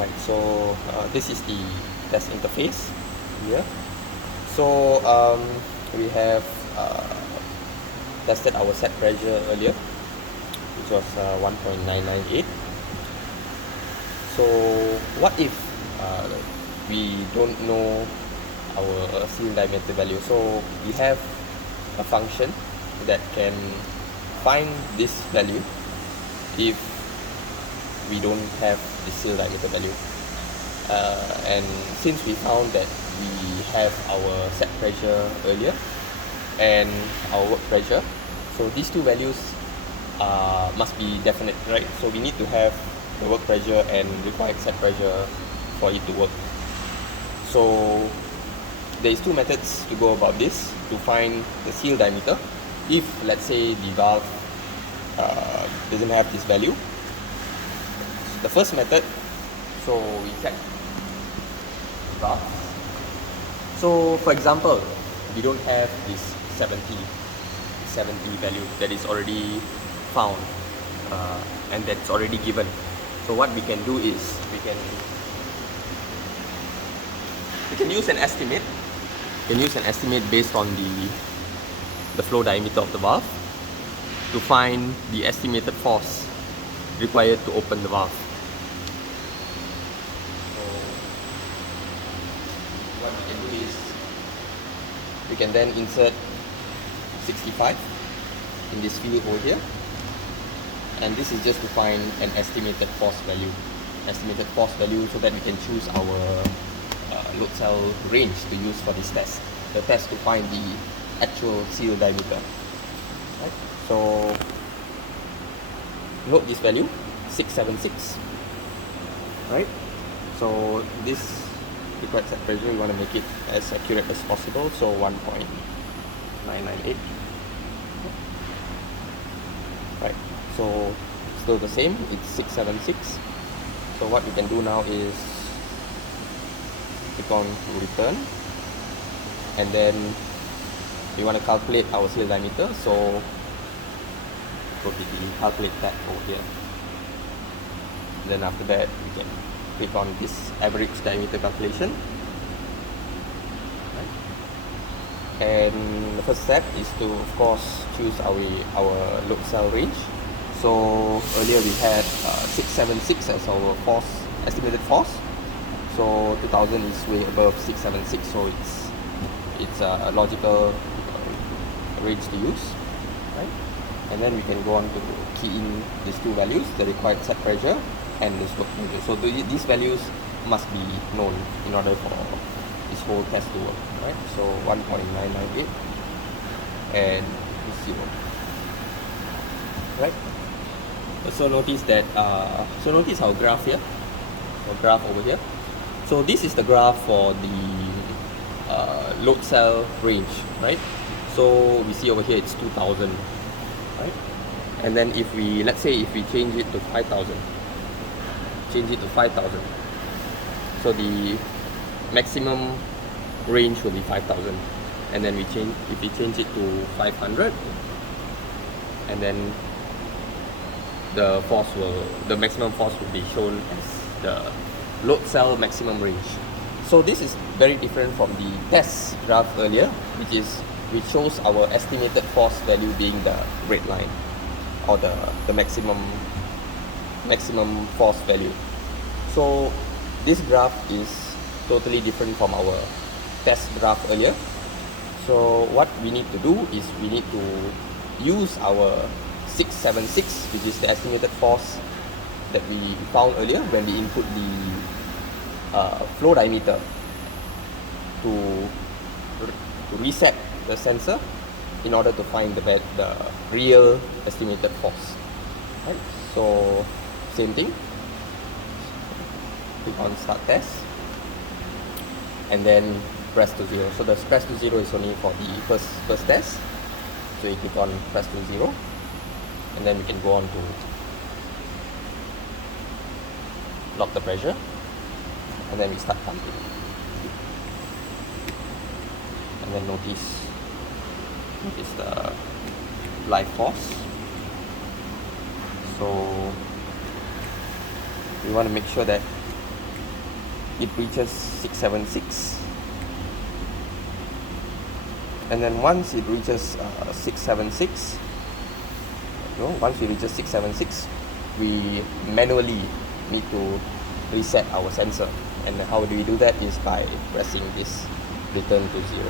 Right, so this is the test interface here. So we have tested our set pressure earlier, which was 1.998. So what if we don't know our seal diameter value? So we have a function that can find this value if we don't have the seal diameter value. And since we found that we have our set pressure earlier and our work pressure, so these two values must be definite, right? So we need to have the work pressure and required set pressure for it to work. So there is two methods to go about this to find the seal diameter. If let's say the valve doesn't have this value, the first method, so we check valve. So for example, we don't have this 70 value that is already found and that's already given. So what we can do is we can use an estimate. We can use an estimate based on the flow diameter of the valve to find the estimated force required to open the valve. So what we can do is we can then insert 65 in this field over here, and this is just to find an estimated force value so that we can choose our load cell range to use for this test, the test to find the actual seal diameter. Right? So note this value 676, right? So this required set pressure, we want to make it as accurate as possible, so 1.998. Right, so still the same, it's 676. So what we can do now is click on return, and then we want to calculate our seal diameter, so go to the calculate tab over here. Then after that we can click on this average diameter calculation. Right. And the first step is to, of course, choose our load cell range. So earlier we had 676 as our force, estimated force. So 2000 is way above 676, so it's a logical range to use, right? And then we can go on to key in these two values, the required set pressure and this work pressure. So these values must be known in order for this whole test to work, right? So 1.998 and 0, right? So notice that notice our graph here, our graph over here. So this is the graph for the load cell range, right? So we see over here it's 2000, right? And then if we, let's say if we change it to 5000, so the maximum range will be 5000, and then if we change it to 500, and then the maximum force will be shown as the load cell maximum range. So this is very different from the test graph earlier, which shows our estimated force value being the red line, or the maximum force value. So this graph is totally different from our test graph earlier. So what we need to do is we need to use our 676, which is the estimated force that we found earlier when we input the flow diameter, to reset the sensor in order to find the real estimated force. Right? So same thing, click on start test and then press to 0. So the press to 0 is only for the first test. So you click on press to 0, and then we can go on to lock the pressure, and then we start pumping. And then notice the live force. So we want to make sure that it reaches 676, and then once it reaches 676, once we reaches 676, we manually need to reset our sensor. And how do we do that is by pressing this return to 0.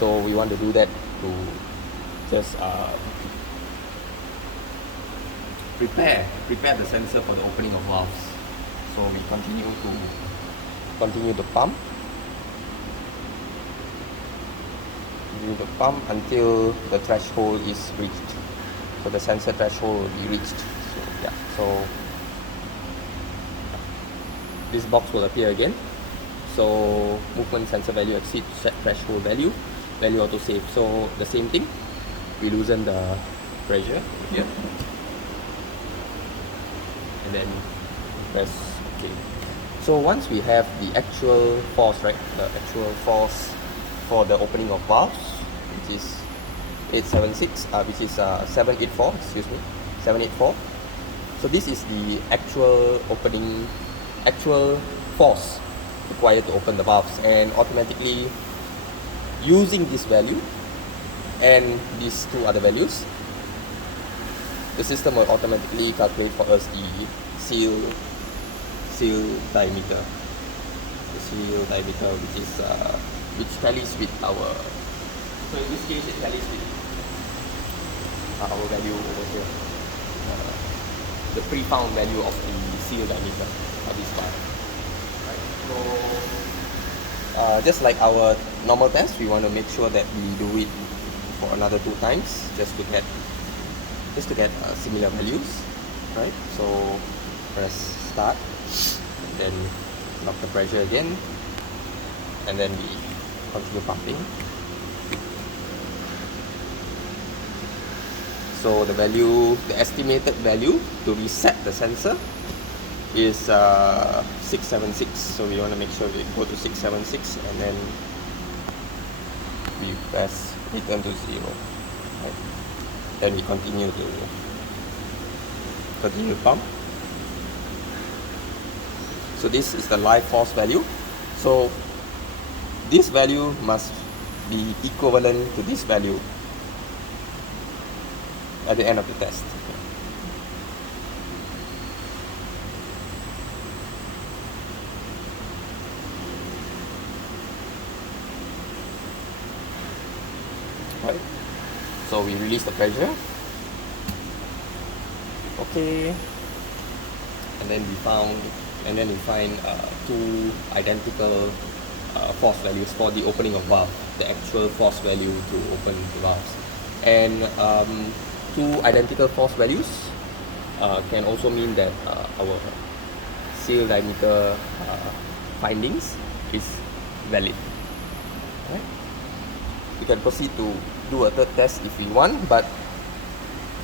So we want to do that to just prepare the sensor for the opening of valves. So we continue to pump until the threshold is reached. So the sensor threshold will be reached. So this box will appear again. So movement sensor value exceeds set threshold value autosave. So the same thing, we loosen the pressure here and then press OK. So once we have the actual force, the actual force for the opening of valves, which is 784. So this is the actual force required to open the valves, and automatically using this value and these two other values, the system will automatically calculate for us the seal diameter, which tallies with our, so in this case it tallies with our value over here, the pre-found value of the seal diameter for this part. Right. So just like our normal test, we want to make sure that we do it for another 2 times just to get similar values, right? So press start, and then lock the pressure again, and then we continue pumping. So the estimated value to reset the sensor is 676. So we want to make sure we go to 676, and then we press return to 0. Right? Then we continue pump. So this is the live force value. So this value must be equivalent to this value at the end of the test. Right. So we release the pressure. Okay. And then we find 2 identical force values for the opening of valve, the actual force value to open the valves. And 2 identical force values can also mean that our seal diameter findings is valid. Right? We can proceed to do a third test if we want, but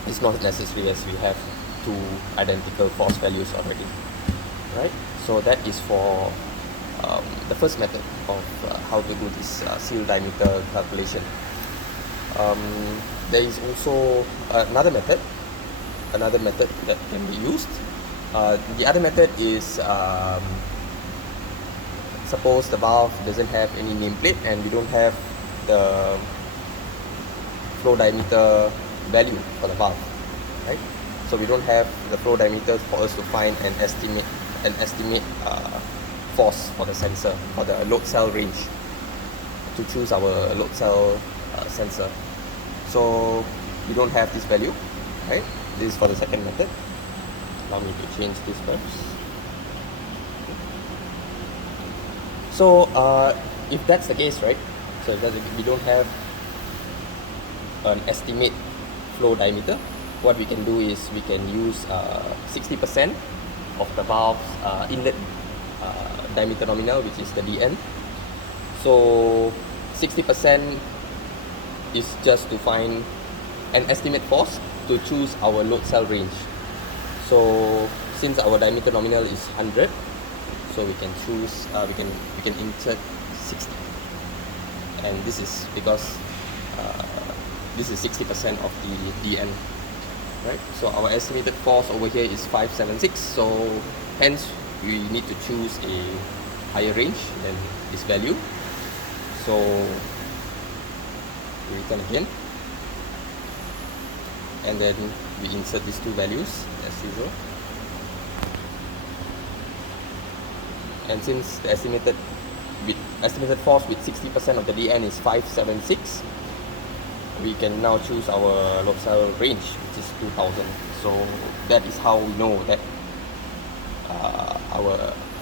it's not necessary as we have 2 identical force values already. Right? So that is for the first method of how to do this seal diameter calculation. There is also another method that can be used. The other method is, suppose the valve doesn't have any nameplate and we don't have the flow diameter value for the valve, right? So we don't have the flow diameter for us to find and estimate force for the sensor, for the load cell range, to choose our load cell sensor. So we don't have this value, right? This is for the second method. Allow me to change this first. So if that's the case, right? So if we don't have an estimate flow diameter, what we can do is we can use 60% of the valve's inlet diameter nominal, which is the DN. So 60% is just to find an estimate force to choose our load cell range. So since our diameter nominal is 100, so we can choose we can insert 60, and this is because this is 60% of the DN, right? So our estimated force over here is 576, so hence we need to choose a higher range than this value. So we return again, and then we insert these two values as usual. And since the estimated force with 60% of the dn is 576, we can now choose our Lobsang range, which is 2000. So that is how we know that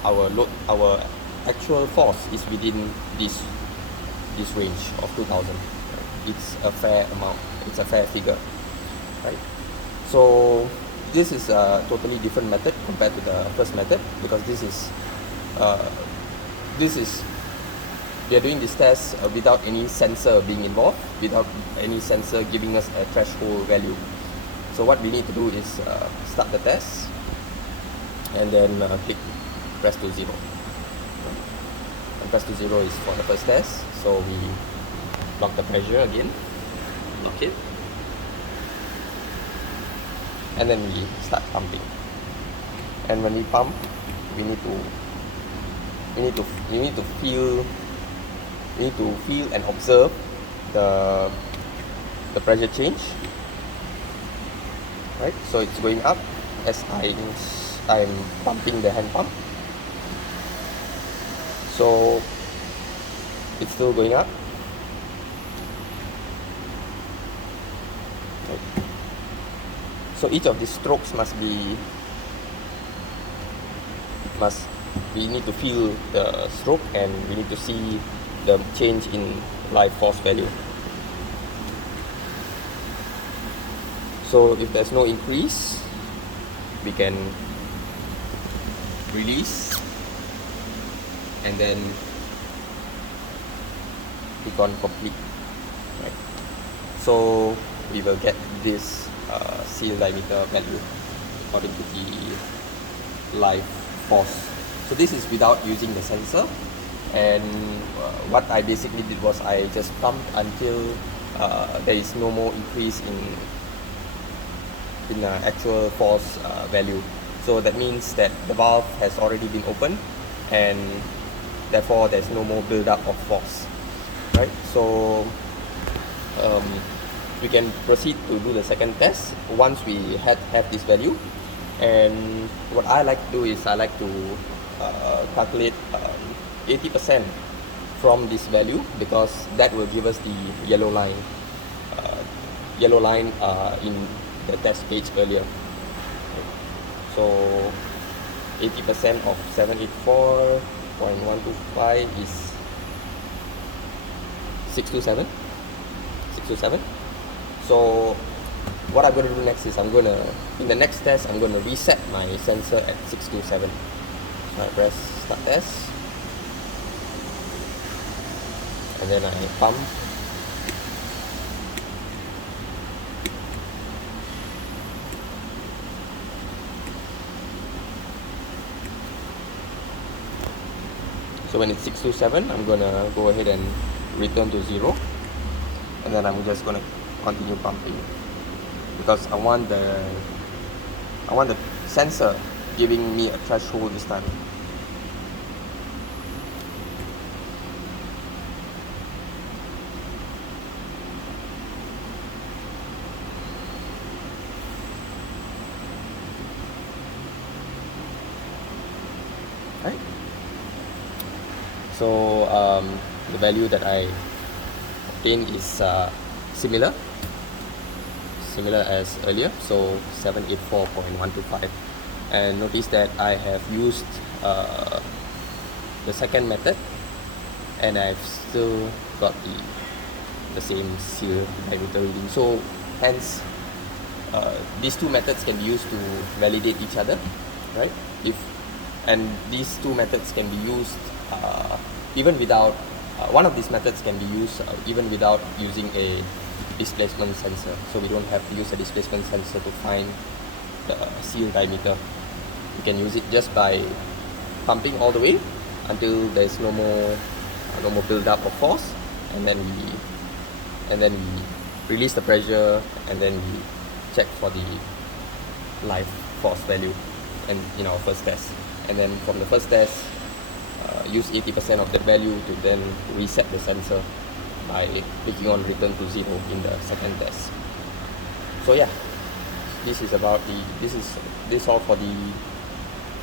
our actual force is within this range of 2000. It's a fair amount. It's a fair figure, right? So this is a totally different method compared to the first method, because this is we are doing this test without any sensor being involved, without any sensor giving us a threshold value. So what we need to do is start the test and then click press to 0. And press to 0 is for the first test. So we lock the pressure again, lock it, and then we start pumping. And when we pump, we need to feel and observe the pressure change, right? So it's going up as I'm pumping the hand pump. So it's still going up. Right. So each of these strokes we need to feel the stroke, and we need to see the change in live force value. So if there's no increase, we can release and then click on complete, right? So we will get this seal diameter value according to the live force. So this is without using the sensor, and what I basically did was I just pumped until there is no more increase in actual force value. So that means that the valve has already been opened, and therefore there's no more build-up of force, right? So we can proceed to do the second test once we have this value. And what I like to do is I like to calculate 80% from this value, because that will give us the yellow line in the test page earlier. So 80% of 784.125 is 627. So what I'm going to do next is in the next test, I'm going to reset my sensor at 627. So I press start test, and then I pump. So when it's 627, I'm gonna go ahead and return to 0, and then I'm just gonna continue pumping, because I want the sensor giving me a threshold this time. Right? So the value that I obtained is similar as earlier, so 784.125. And notice that I have used the second method, and I've still got the same seal diameter reading. So hence these two methods can be used to validate each other, right? And these two methods can be used even without one of these methods can be used even without using a displacement sensor. So we don't have to use a displacement sensor to find the seal diameter. We can use it just by pumping all the way until there's no more build up of force, and then we release the pressure, and then we check for the live force value and in our first test, and then from the first test, use 80% of that value to then reset the sensor by clicking on return to zero in the second test. So yeah, this is all for the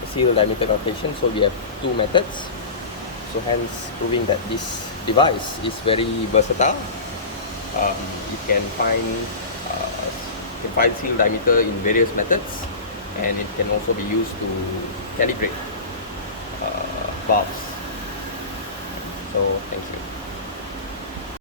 serial diameter calculation. So we have two methods, so hence proving that this device is very versatile. You can find serial diameter in various methods, and it can also be used to calibrate valves. So thank you.